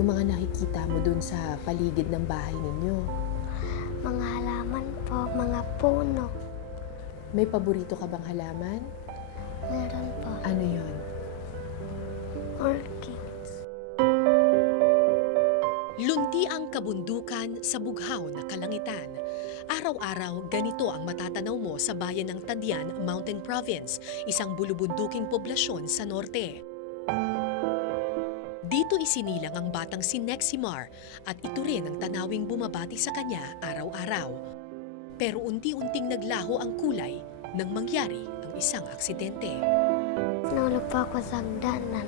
yung mga nakikita mo dun sa paligid ng bahay ninyo? Mga halaman po, mga puno. May paborito ka bang halaman? Meron po. Ano yun? Orchids. Lunti ang kabundukan sa bughaw na kalangitan. Araw-araw, ganito ang matatanaw mo sa bayan ng Tadyan, Mountain Province, isang bulubunduking poblasyon sa norte. Dito isinilang ang batang si Neximar at ito rin ang tanawing bumabati sa kanya araw-araw. Pero unti-unting naglaho ang kulay nang mangyari ang isang aksidente. Nahulog po ako sa hagdanan.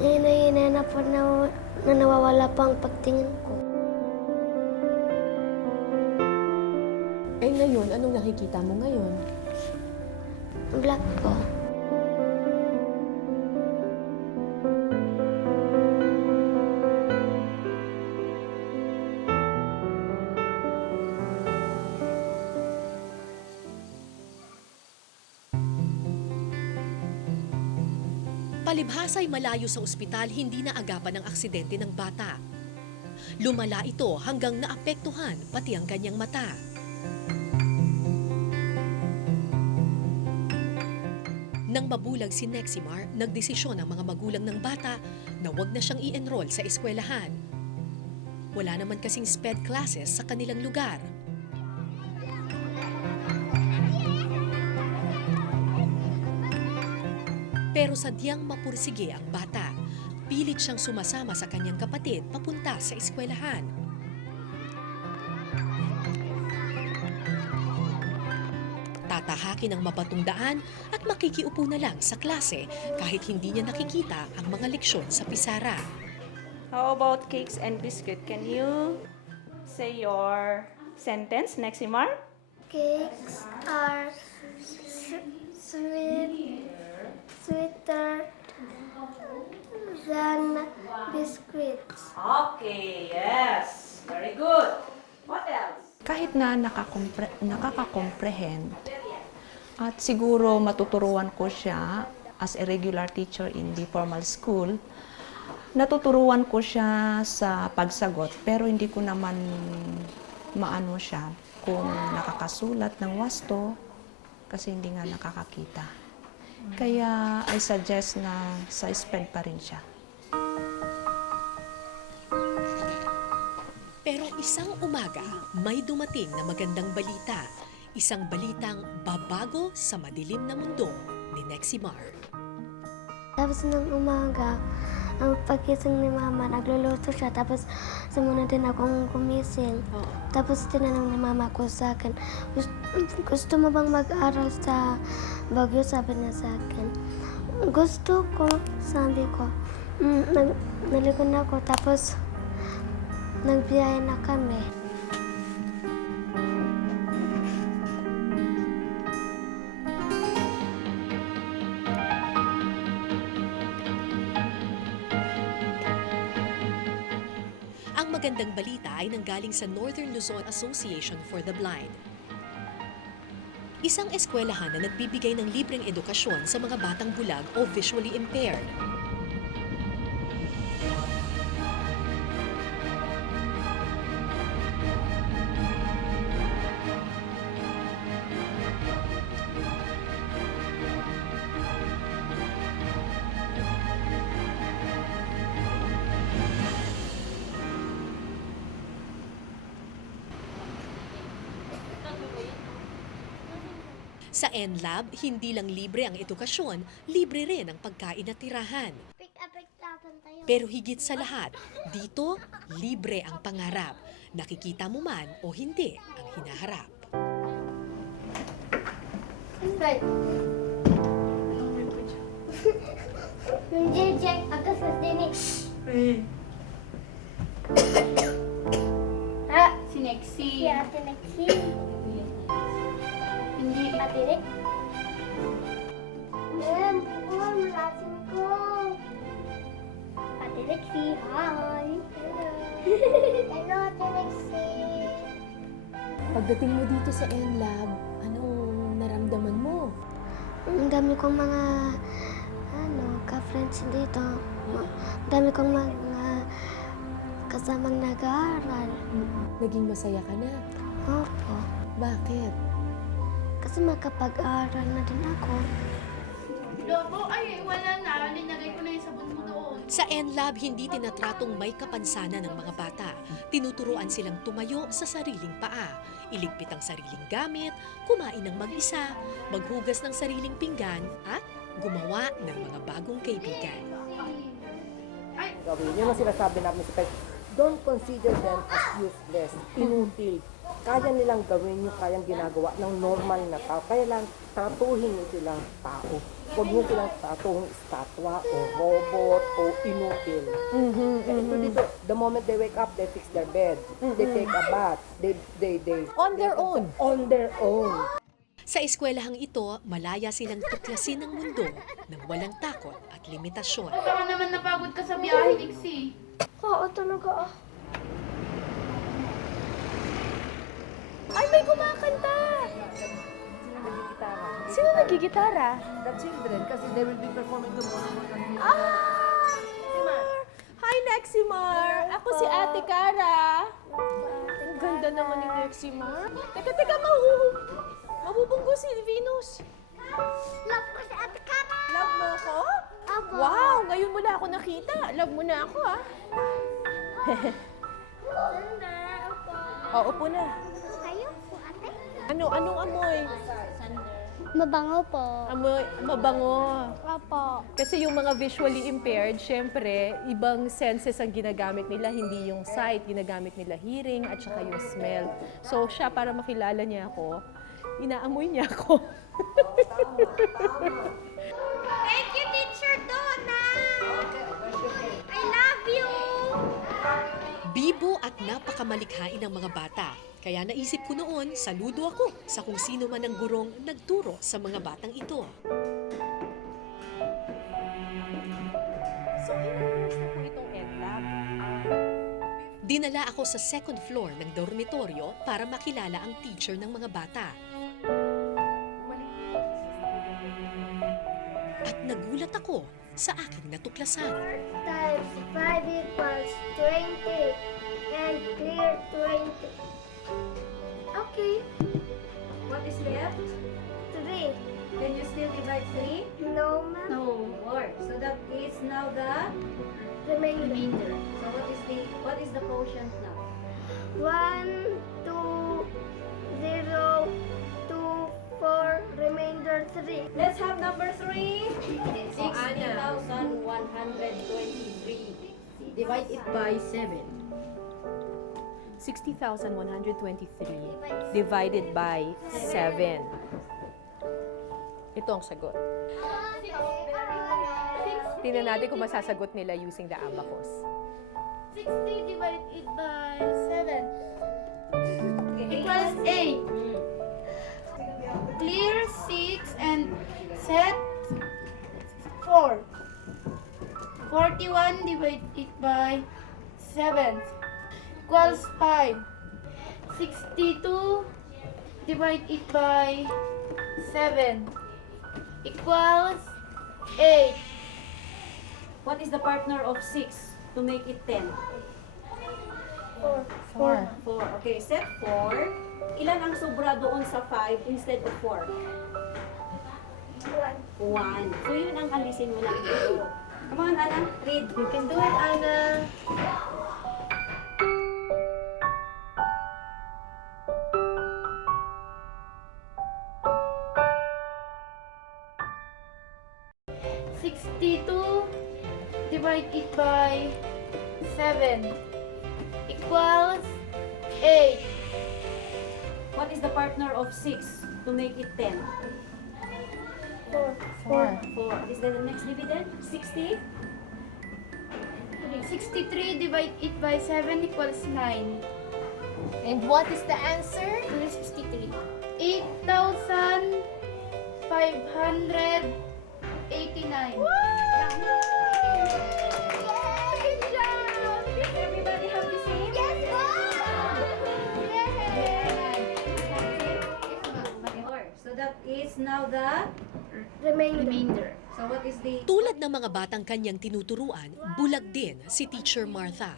Hina-hina na po na nawawala po ang pagtingin ko. Eh ngayon, anong nakikita mo ngayon? Black po. Palibhasa'y malayo sa ospital, hindi na agapan ng aksidente ng bata. Lumala ito hanggang naapektuhan pati ang kanyang mata. Nang mabulag si Neximar, nagdesisyon ang mga magulang ng bata na huwag na siyang i-enroll sa eskwelahan. Wala naman kasing SPED classes sa kanilang lugar. Pero sadyang mapursige ang bata. Pilit siyang sumasama sa kanyang kapatid papunta sa eskwelahan. Tatahakin ang mabatong daan at makikiupo na lang sa klase kahit hindi niya nakikita ang mga leksyon sa pisara. How about cakes and biscuit? Can you say your sentence, Neximar? Cakes are sweeter than biscuits. Okay, yes. Very good. What else? Kahit na nakaka-comprehend at siguro matuturuan ko siya as a regular teacher in the formal school, natuturuan ko siya sa pagsagot pero hindi ko naman maano siya kung nakakasulat ng wasto kasi hindi nga nakakakita. Kaya I suggest na sa SPED pa rin siya. Pero isang umaga, may dumating na magandang balita. Isang balitang babago sa madilim na mundo ni Neximar. Tapos nung umaga, ang pagkising ni Mama, nagluluto siya. Tapos sumunod din akong kumising. Tapos tinanong ni Mama ko sa akin, gusto mo bang mag-aral sa Baguio? Sabi niya sa akin. Gusto ko, sabi ko. Naligon ako, tapos nagbiyaya na kami. Ang magandang balita ay nanggaling sa Northern Luzon Association for the Blind. Isang eskwelahan na nagbibigay ng libreng edukasyon sa mga batang bulag o visually impaired. Sa NLab, hindi lang libre ang edukasyon, libre rin ang pagkain at tirahan. Pero higit sa lahat, dito, libre ang pangarap. Nakikita mo man o hindi ang hinaharap. Si Nexi. Si Ate Lexi. Hindi. Ate Lex. Malasin ko. Ate Lexi, hi. Hello, Ate Lexi. Pagdating mo dito sa NLab, anong naramdaman mo? Ang dami kong mga ka-friends dito. Ang dami kong mga kasamang nag-aaral. Naging masaya ka na. Opo. Bakit? Kasi makapag-aaral na din ako. Lobo, ay, wala na. Linagay ko na yung sabon mo doon. Sa NLab, hindi tinatratong may kapansanan ng mga bata. Tinuturuan silang tumayo sa sariling paa, iligpit ang sariling gamit, kumain ng mag-isa, maghugas ng sariling pinggan, at gumawa ng mga bagong kaibigan. Gawin. Yun ang sinasabi namin sa pet. Don't consider them as useless, inutil. Kaya nilang gawin yung kayang ginagawa ng normal na tao. Kaya lang, tatuhin nyo silang tao. Huwag nyo silang tatuhin estatwa o robot o inutil. Kaya ito dito, the moment they wake up, they fix their bed. They take a bath. They On their own. On their own. Sa eskwelahang ito, malaya silang tuklasin ng mundo ng walang takot at limitasyon. Baka naman napagod ka sa biyahe, Ixie. Oo, talaga. Ay, may kumakanta! Sino nagigitara? The children, kasi they will be performing tomorrow. Hi, Neximar! Ako si Ate Cara. Ang ganda naman ni Neximar. Teka, mabubunggo si Venus. Love ko si Ate Cara. Love mo ako? Opo. Wow, ngayon mo na ako nakita. Love mo na ako, ha? Oo, upo na. Kayo po, ate? Anong amoy? Mabango po. Amoy, mabango. Opo. Kasi yung mga visually impaired, syempre, ibang senses ang ginagamit nila, hindi yung sight, ginagamit nila hearing at saka yung smell. So siya, para makilala niya ako, inaamoy niya ako. Thank you, Teacher Donna! I love you! Bibo at napakamalikhain ang mga bata. Kaya naisip ko noon, saludo ako sa kung sino man ang gurong nagturo sa mga batang ito. So, ilang years na po itong NLab? Dinala ako sa second floor ng dormitoryo para makilala ang teacher ng mga bata. At nagulat ako sa aking natuklasan. Times 5 equals 20 and clear 20. Okay. What is left? 3. Can you still divide 3? No, ma'am. No. 4. So that is now the Remainder. So what is the quotient now? 1, 2, 0, 2, 4, remainder 3. Let's have number 3. 60,123. Divide it by 7. 60,123 divided by 7. Ito ang sagot. Tingnan natin kung masasagot nila using the abacus. 60 divided by 7 equals 8. Clear 6 and set 4. 41 divided by 7 equals 5. 62 divided by 7 equals 8. What is the partner of 6 to make it 10? 4. 4. Okay, set 4. Ilan ang sobra doon sa 5 instead of 4? 1. So yun ang alisin mo lang dito. Come on, Anna. Read. You can do it, Anna. Divided by 7 equals 8. What is the partner of 6 to make it 10? 4. 4. Is that the next dividend? 60? 63 divided by 7 equals 9. And what is the answer? 63. 8,589. Everybody have the same? Yes, So that is now the... Remainder. So what is the... Tulad ng mga batang kanyang tinuturuan, bulag din si Teacher Martha.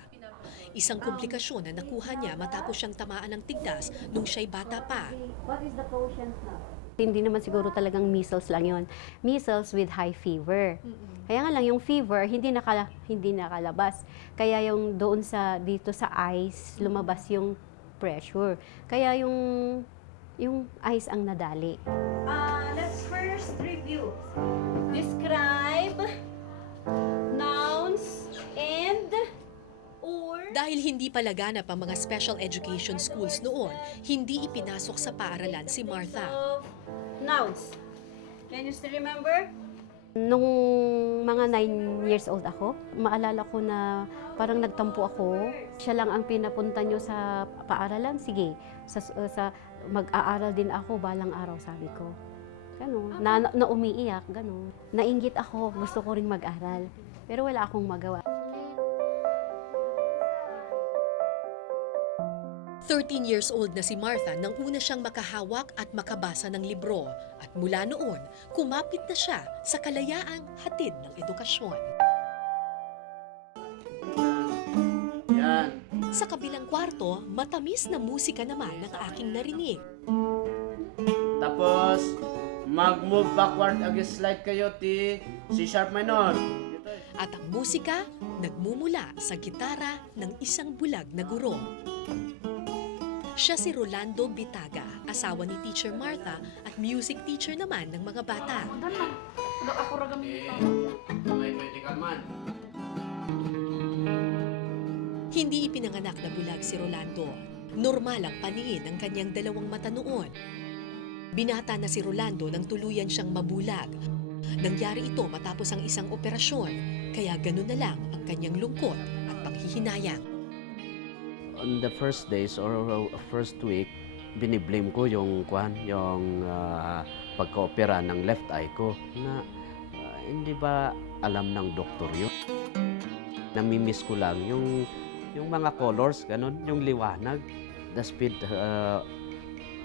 isang komplikasyon na nakuha niya matapos siyang tamaan ng tigdas nung siya'y bata pa. Hindi naman siguro talagang measles lang yon. Measles with high fever. Kaya nga lang yung fever hindi nakalabas. Kaya yung doon dito sa eyes lumabas yung pressure. Kaya yung eyes ang nadali. Let's first review. Describe nouns and or Dahil hindi palaganap ang mga special education schools noon, hindi ipinasok sa paaralan si Martha. of nouns. Can you still remember? Nung mga 9 years old ako, maalala ko na parang nagtampo ako. Siya lang ang pinapunta niyo sa paaralan. Sige, mag-aaral din ako balang araw, sabi ko. Ganon. Na umiiyak, ganon. Nainggit ako, gusto ko ring mag-aral. Pero wala akong magawa. 13 years old na si Martha nang una siyang makahawak at makabasa ng libro. At mula noon, kumapit na siya sa kalayaang hatid ng edukasyon. Sa kabilang kwarto, matamis na musika naman ang aking narinig. Tapos, mag-move backward slide kayo, C sharp minor. At ang musika, nagmumula sa gitara ng isang bulag na guro. Siya si Rolando Bitaga, asawa ni Teacher Martha at music teacher naman ng mga bata. May pwede ka man. Hindi ipinanganak na bulag si Rolando. Normal ang paningin ng kanyang dalawang mata noon. Binata na si Rolando nang tuluyan siyang mabulag. Nangyari ito matapos ang isang operasyon, kaya ganun na lang ang kanyang lungkot at panghihinayang. On the first days or first week, biniblame ko yung pagka-opera ng left eye ko na hindi ba alam ng doktor yun? Namimiss ko lang yung mga colors, ganun, yung liwanag, the speed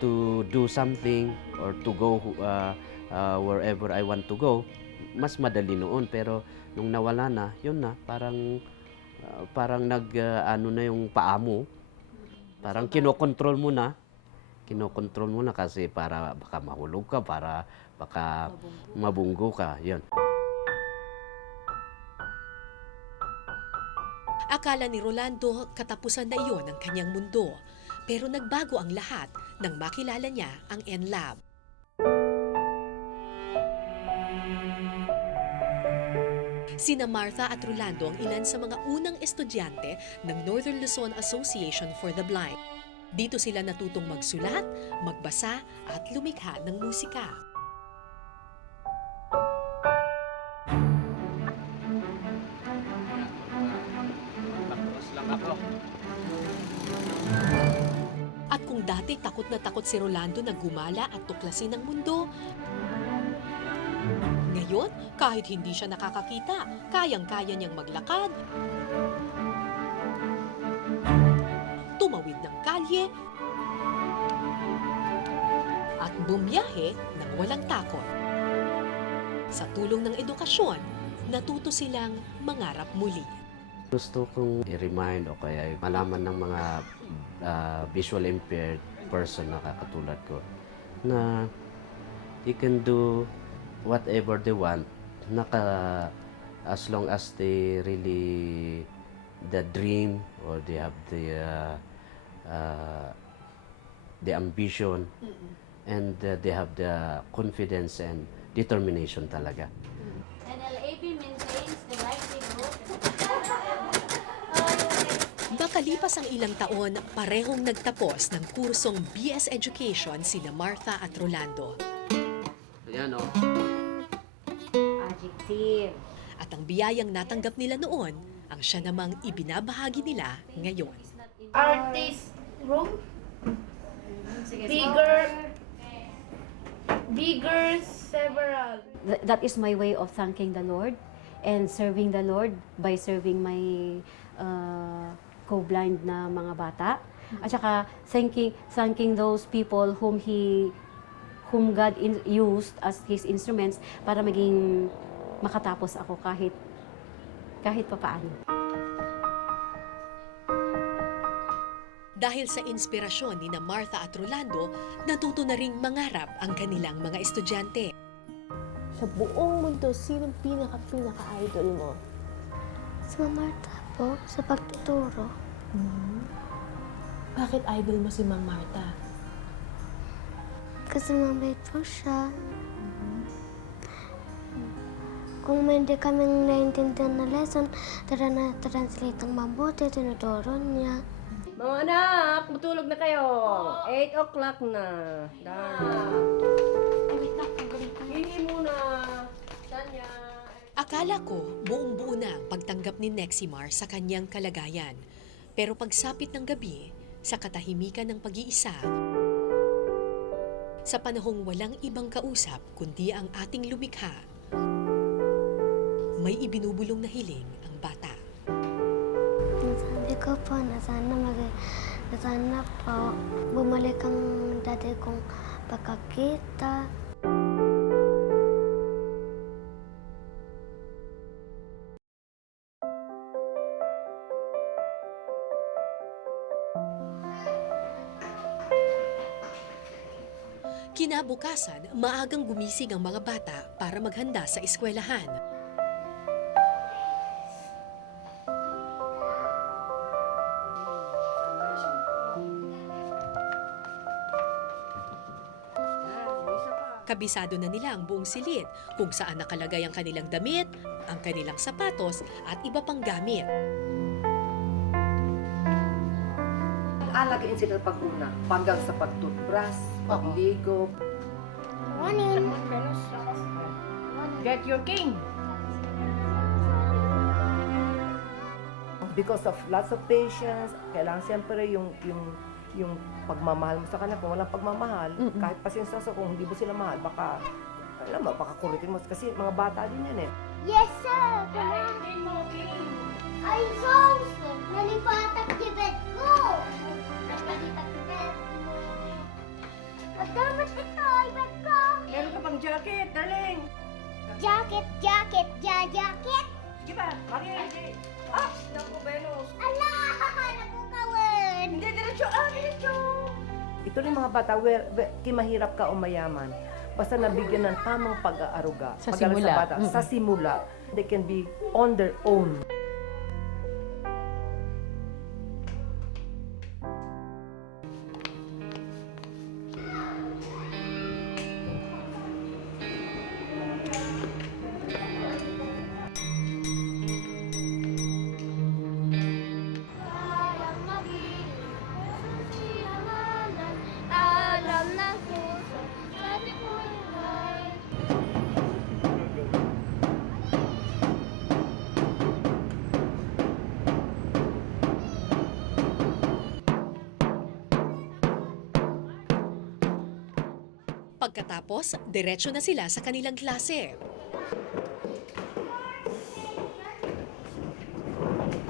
to do something or to go wherever I want to go. Mas madali noon, pero nung nawala na, yun na, parang ano na yung paa mo. Parang kinokontrol mo na kasi para baka mahulog ka, baka mabunggo ka, yun. Akala ni Rolando katapusan na iyon ang kanyang mundo. Pero nagbago ang lahat nang makilala niya ang NLab. Sina Martha at Rolando ang ilan sa mga unang estudyante ng Northern Luzon Association for the Blind. Dito sila natutong magsulat, magbasa at lumikha ng musika. At kung dati takot na takot si Rolando na gumala at tuklasin ang mundo, ngayon, kahit hindi siya nakakakita, kayang-kaya niyang maglakad, tumawid ng kalye, at bumiyahe ng walang takot. Sa tulong ng edukasyon, natuto silang mangarap muli. Gusto kong i-remind o kaya malaman ng mga visual impaired person na katulad ko na they can do whatever they want as long as they really the dream or they have the ambition and they have the confidence and determination talaga. NLAB maintains the livelihood. Makalipas ang ilang taon, parehong nagtapos ng kursong BS Education sina Martha at Rolando. Ayan o. Adjective. At ang biyayang natanggap nila noon, ang siya namang ibinabahagi nila ngayon. Artist room. Bigger several. That is my way of thanking the Lord and serving the Lord by serving my co-blind na mga bata. At saka thanking those people whom God used as His instruments para maging makatapos ako kahit papaano. Dahil sa inspirasyon ni na Martha at Rolando, natuto na ring mangarap ang kanilang mga estudyante. Sa buong mundo, sinong pinaka-idol mo? Sa Mama Martha po, sa pagtuturo. Bakit idol mo si Ma'am Martha? Kasi mabait po siya. Kung may hindi kaming naiintindihan na lesson, translate ng mabuti, tinuturo niya. Mga anak, matulog na kayo. 8 o'clock na. Hingi muna. Tanya. Akala ko buong-buo na ang pagtanggap ni Neximar sa kanyang kalagayan. Pero pagsapit ng gabi, sa katahimikan ng pag-iisa, sa panahong walang ibang kausap kundi ang ating lumikha, may ibinubulong na hiling ang bata. Sabi ko po na sana po bumalik ang dati kong pagkakita. Kinabukasan, maagang gumising ang mga bata para maghanda sa eskwelahan. Kabisado na nila ang buong silid, kung saan nakalagay ang kanilang damit, ang kanilang sapatos at iba pang gamit. Alagayin sila pag-una, hanggang sa pagtutbrush, pagligo. Morning! Get your king! Because of lots of patience, kailangan siyempre yung pagmamahal mo sa kanila. Kung walang pagmamahal, kahit pasensyoso, kung hindi mo sila mahal, baka, alam mo, baka kulitin mo. Kasi mga bata din yan eh. Yes, sir! Ay, Sos! Nalipatak di bed ko! Nalipatak di bed mo. Magdamat ito, ay bed ko! Meron ka pang jacket, darling! Jacket! Jacket! Sige ba? Bakit? Ah! Naku, Venus! Ala! Nakukawan! Hindi, diretso! Diretso! Ito rin mga bata, mahirap ka o mayaman. Basta nabigyan ng tamang pag-aaruga. Sa Pag-aaral simula. Sa bata, sa simula, they can be on their own. Alam ng puso, sabi ko ay... Pagkatapos, diretso na sila sa kanilang klase.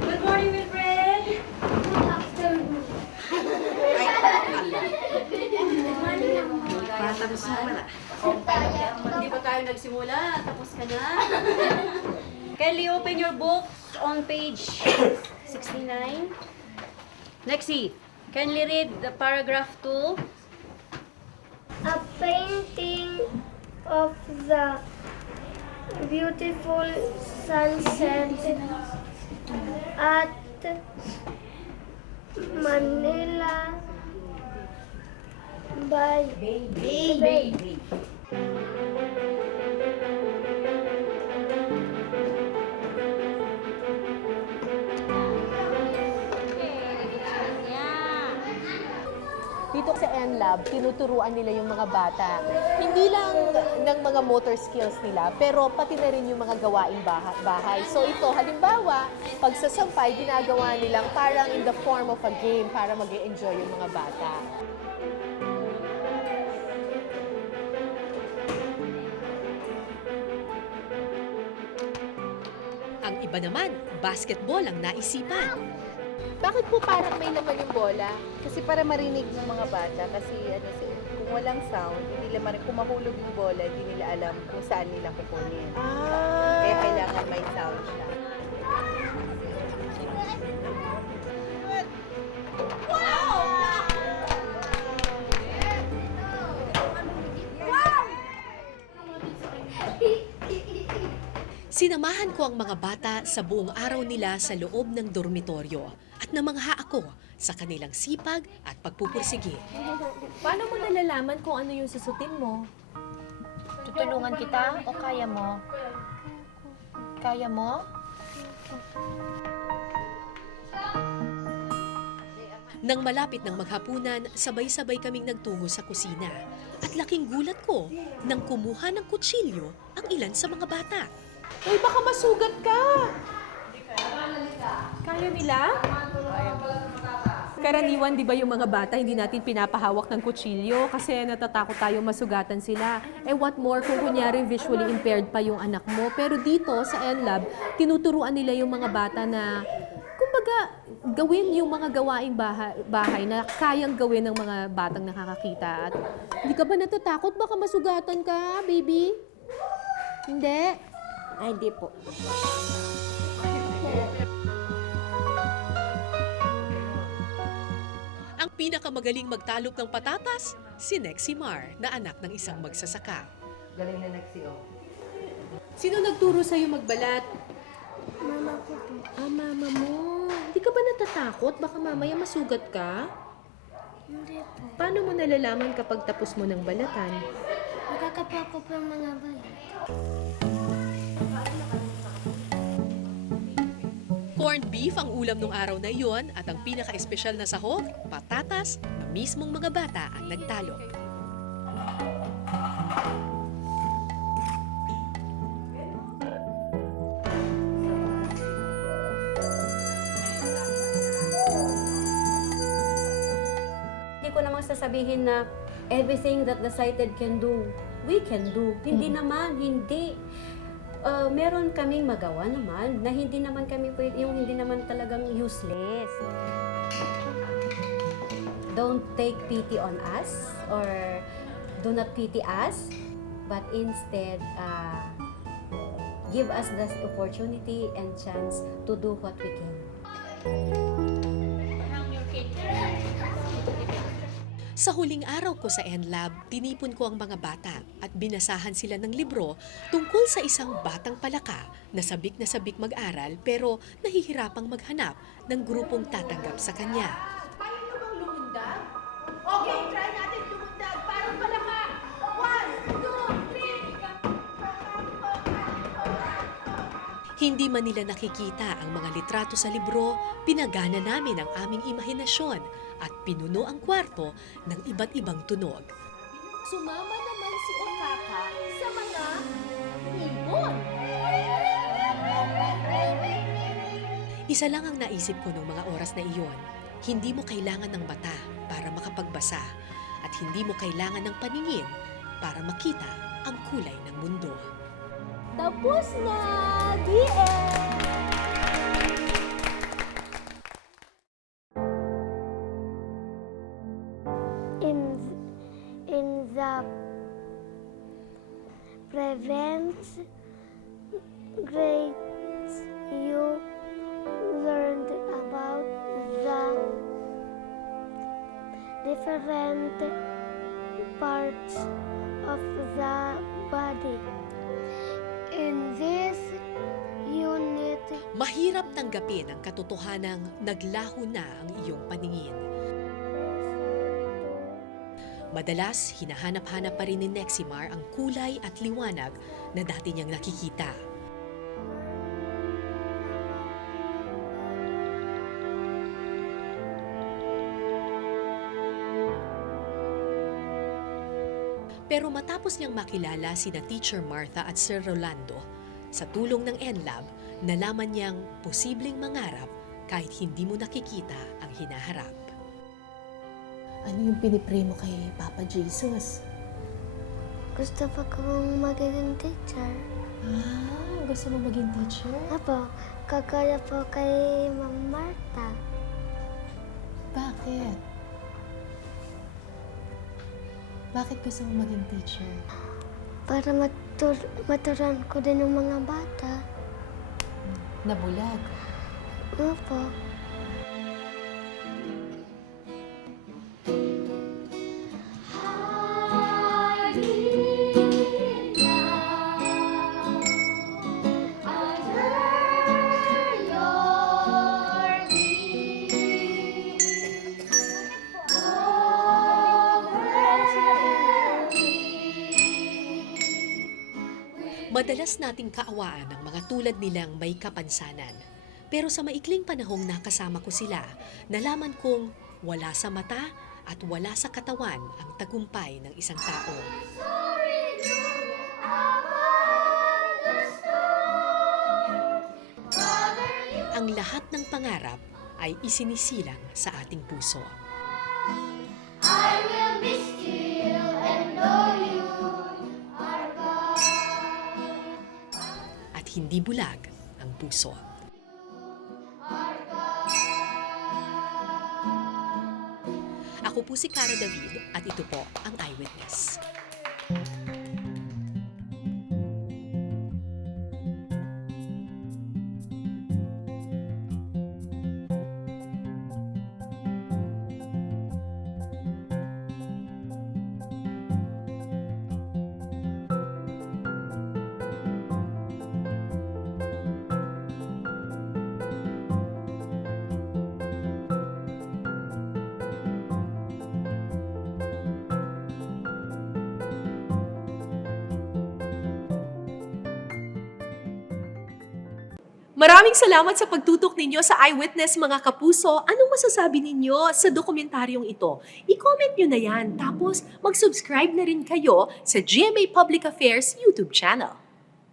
Good morning, Wilfred! Good afternoon. Tapos na wala. Hindi pa tayo nagsimula. Tapos ka na. Kelly, open your books on page 69. Lexi, can you read the paragraph 2? A painting of the beautiful sunset at Manila by Bay. Dito sa NLab, tinuturuan nila yung mga bata. Hindi lang ng mga motor skills nila, pero pati na rin yung mga gawaing bahay. So ito, halimbawa, pagsasampay, ginagawa nilang parang in the form of a game para mag-e-enjoy yung mga bata. Ang iba naman, basketball ang naisipan. Bakit po parang may laman yung bola? Kasi para marinig ng mga bata. Kasi kung walang sound, hindi nila marinig. Kung mahulog yung bola, hindi nila alam kung saan nila kukunin. Kaya kailangan may sound siya. Wow! Sinamahan ko ang mga bata sa buong araw nila sa loob ng dormitoryo at namangha ako sa kanilang sipag at pagpupursige. Paano mo nalalaman kung ano yung susutin mo? Tutulungan kita o kaya mo? Kaya mo? Nang malapit ng maghapunan, sabay-sabay kaming nagtungo sa kusina. At laking gulat ko nang kumuha ng kutsilyo ang ilan sa mga bata. Uy, baka masugat ka! Kaya nila? Karaniwan, di ba yung mga bata, hindi natin pinapahawak ng kutsilyo kasi natatakot tayong masugatan sila. Eh what more kung kunyari visually impaired pa yung anak mo. Pero dito sa NLab, tinuturuan nila yung mga bata na, kumbaga, gawin yung mga gawaing bahay na kayang gawin ng mga batang nakakakita. At hindi ka ba natatakot? Baka masugatan ka, baby? Hindi? Ay, hindi po. Ang pinakamagaling magtalop ng patatas, si Neximar na anak ng isang magsasaka. Galing na Nexi, oh. Sino nagturo sa'yo magbalat? Mama ko po. Ah, mama mo. Hindi ka ba natatakot? Baka mamaya masugat ka? Hindi po. Paano mo nalalaman kapag tapos mo ng balatan? Nakakapa ko po ang mga balat. Corned beef ang ulam nung araw na iyon at ang pinaka-espesyal na sahog, patatas, na mismong mga bata ang nagtalop. Hindi ko namang sasabihin na everything that the sighted can do, we can do. Hindi naman, hindi. Meron kaming magawa naman na hindi naman kami yung hindi naman talagang useless. Don't take pity on us or do not pity us, but instead give us the opportunity and chance to do what we can. Sa huling araw ko sa NLab, tinipon ko ang mga bata at binasahan sila ng libro tungkol sa isang batang palaka na sabik mag-aral pero nahihirapang maghanap ng grupong tatanggap sa kanya. Kaya nyo bang lumundag? Okay, try natin lumundag. Parang palaka. 1, 2, 3. Hindi man nila nakikita ang mga litrato sa libro, pinagana namin ang aming imahinasyon at pinuno ang kwarto ng iba't ibang tunog. Sumama naman si Okaka sa mga ibon. Isa lang ang naisip ko nung mga oras na iyon. Hindi mo kailangan ng mata para makapagbasa at hindi mo kailangan ng paningin para makita ang kulay ng mundo. Tapos na! The end! In the prevents grades, you learned about the different parts of the body. In this unit, Mahirap tanggapin ang katotohanang naglaho na ang iyong paningin. Madalas, hinahanap-hanap pa rin ni Neximar ang kulay at liwanag na dati niyang nakikita. Pero matapos niyang makilala sina Teacher Martha at Sir Rolando, sa tulong ng NLab, nalaman niyang posibleng mangarap kahit hindi mo nakikita ang hinaharap. Ano yung pinipray mo kay Papa Jesus? gusto pa kong magiging teacher. Ah, gusto mo maging teacher? Apo, kagaya po kay Ma'am Martha. Bakit? Bakit gusto mo maging teacher? Para maturan ko din ng mga bata. Nabulag. Opo. Madalas nating kaawaan ang mga tulad nilang may kapansanan. Pero sa maikling panahong nakasama ko sila, nalaman kong wala sa mata at wala sa katawan ang tagumpay ng isang tao. Ang lahat ng pangarap ay isinisilang sa ating puso. I will be still and know you are God. At hindi bulag ang puso. Ako po si Cara David at ito po ang Eyewitness. Maraming salamat sa pagtutok ninyo sa Eyewitness mga kapuso. Anong masasabi ninyo sa dokumentaryong ito? I-comment nyo na yan. Tapos mag-subscribe na rin kayo sa GMA Public Affairs YouTube channel.